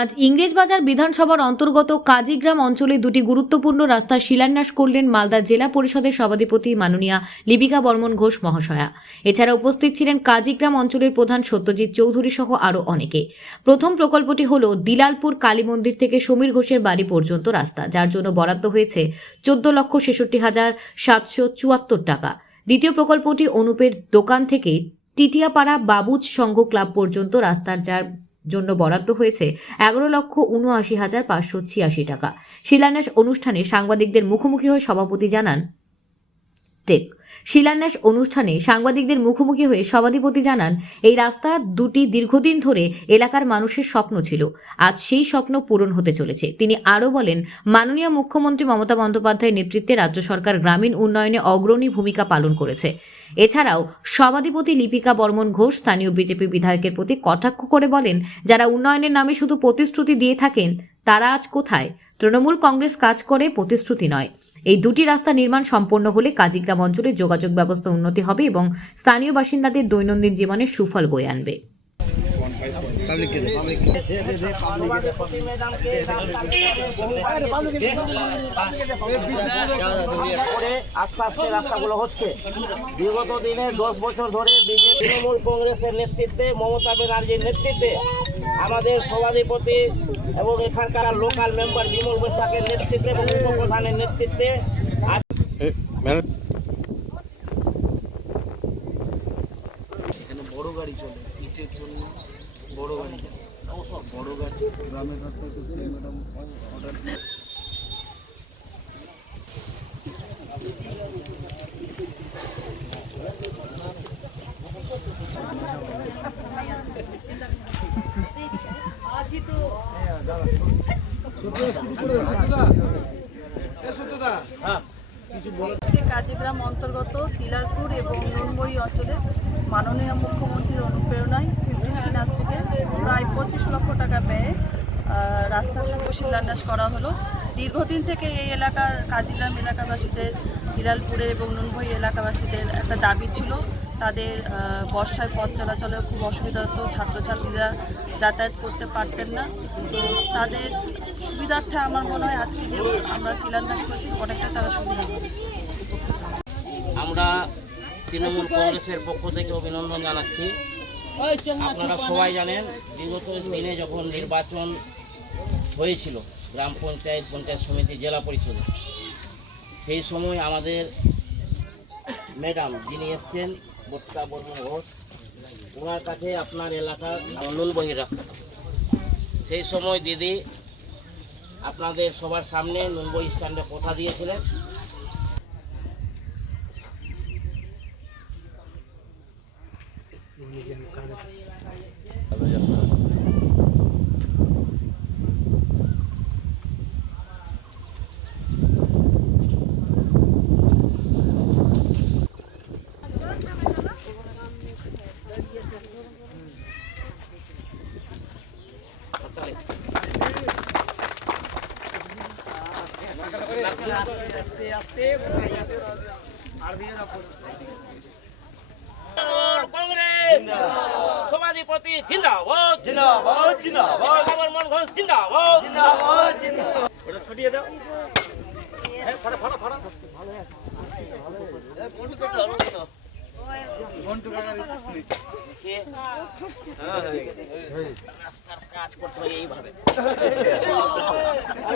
আজ ইংরেজবাজার বিধানসভার অন্তর্গত কাজীগ্রাম অঞ্চলে দুটি গুরুত্বপূর্ণ রাস্তার শিলান্যাস করলেন মালদা জেলা পরিষদের সভাধিপতি মাননীয়া লিপিকা বর্মন ঘোষ মহাশয়া। এছাড়া উপস্থিত ছিলেন কাজীগ্রাম অঞ্চলের প্রধান সত্যজিৎ চৌধুরী সহ আরও অনেকে। প্রথম প্রকল্পটি হল দিলালপুর কালী মন্দির থেকে সমীর ঘোষের বাড়ি পর্যন্ত রাস্তা, যার জন্য বরাদ্দ হয়েছে চোদ্দ লক্ষ ছেষট্টি হাজার সাতশো চুয়াত্তর টাকা। দ্বিতীয় প্রকল্পটি অনুপের দোকান থেকে টিটিয়াপাড়া বাবুজ সংঘ ক্লাব পর্যন্ত রাস্তার, যার জন্য বরাদ্দ হয়েছে এগারো লক্ষ উনআশি হাজার পাঁচশো ছিয়াশি টাকা। শিলান্যাস অনুষ্ঠানে সাংবাদিকদের মুখোমুখি হয়ে সভাপতি জানান, টেক শিলান্যাস অনুষ্ঠানে সাংবাদিকদের মুখোমুখি হয়ে সভাধিপতি জানান, এই রাস্তা দুটি দীর্ঘদিন ধরে এলাকার মানুষের স্বপ্ন ছিল। আজ সেই স্বপ্ন পূরণ হতে চলেছে। তিনি আরও বলেন, মাননীয় মুখ্যমন্ত্রী মমতা বন্দ্যোপাধ্যায়ের নেতৃত্বে রাজ্য সরকার গ্রামীণ উন্নয়নে অগ্রণী ভূমিকা পালন করেছে। এছাড়াও সভাধিপতি লিপিকা বর্মন ঘোষ স্থানীয় বিজেপি বিধায়কের প্রতি কটাক্ষ করে বলেন, যারা উন্নয়নের নামে শুধু প্রতিশ্রুতি দিয়ে থাকেন, তারা আজ কোথায়? তৃণমূল কংগ্রেস কাজ করে প্রতিশ্রুতি নয়। এই দুটি রাস্তা নির্মাণ সম্পন্ন হলে কাজিগ্রাম অঞ্চলে যোগাযোগ ব্যবস্থা উন্নতি হবে এবং স্থানীয় বাসিন্দাদের দৈনন্দিন জীবনে সুফল বয়ে আনবে। আস্তে আস্তে রাস্তাগুলো হচ্ছে বিগত দিনে দশ বছর ধরে বিজেপি তৃণমূল কংগ্রেসের নেতৃত্বে, মমতা ব্যানার্জির নেতৃত্বে আমাদের সভাধিপতি এবং এখানকার লোকাল মেম্বার বিমল বৈশাখের নেতৃত্বে এবং উপপ্রধানের নেতৃত্বে বড় গাড়ি চলে ইটের জন্য বড় গাড়ি। বড় গাড়ি গ্রামের রাস্তায় ম্যাডাম অর্ডার কাজীগ্রাম অন্তর্গত তিলারপুর এবং নুনবই অঞ্চলে মাননীয় মুখ্যমন্ত্রীর অনুপ্রেরণায় ফিফটিন থেকে প্রায় পঁচিশ লক্ষ টাকা ব্যয়ে রাস্তার শিলান্যাস করা হলো। দীর্ঘদিন থেকে এই এলাকার কাজীগ্রাম এলাকাবাসীদের হিলালপুরের এবং নুনবই এলাকাবাসীদের একটা দাবি ছিল। তাদের বর্ষায় পথ চলাচলে খুব অসুবিধা হতো ছাত্রছাত্রীরা যাতায়াত করতে পারতেন না। তো তাদের সুবিধার্থে আমার মনে হয় আজকে যে আমরা শিলান্যাস করছি অনেকটা তারা সুবিধা আমরা তৃণমূল কংগ্রেসের পক্ষ থেকে অভিনন্দন জানাচ্ছি। আপনারা সবাই জানেন বিগত দিনে যখন নির্বাচন হয়েছিল গ্রাম পঞ্চায়েত পঞ্চায়েত সমিতি জেলা পরিষদে সেই সময় আমাদের ম্যাডাম যিনি এসছেন বটকা বর্মন ঘোষ ওনার কাছে আপনার এলাকার নুনবহির রাস্তা সেই সময় দিদি আপনাদের সবার সামনে নম্বর স্ট্যান্ডে কথা দিয়েছিলেন। কংগ্রেস সভাধিপতি জিন্দাবাদ জিন্দাবাদ জিন্দাবাদ বর্মন ঘোষ জিন্দাবাদ জিন্দাবাদ জিন্দাবাদ এটা ছড়িয়ে দাও ফটা, ফটা? রাস্তার কাজ করতে হয় এইভাবে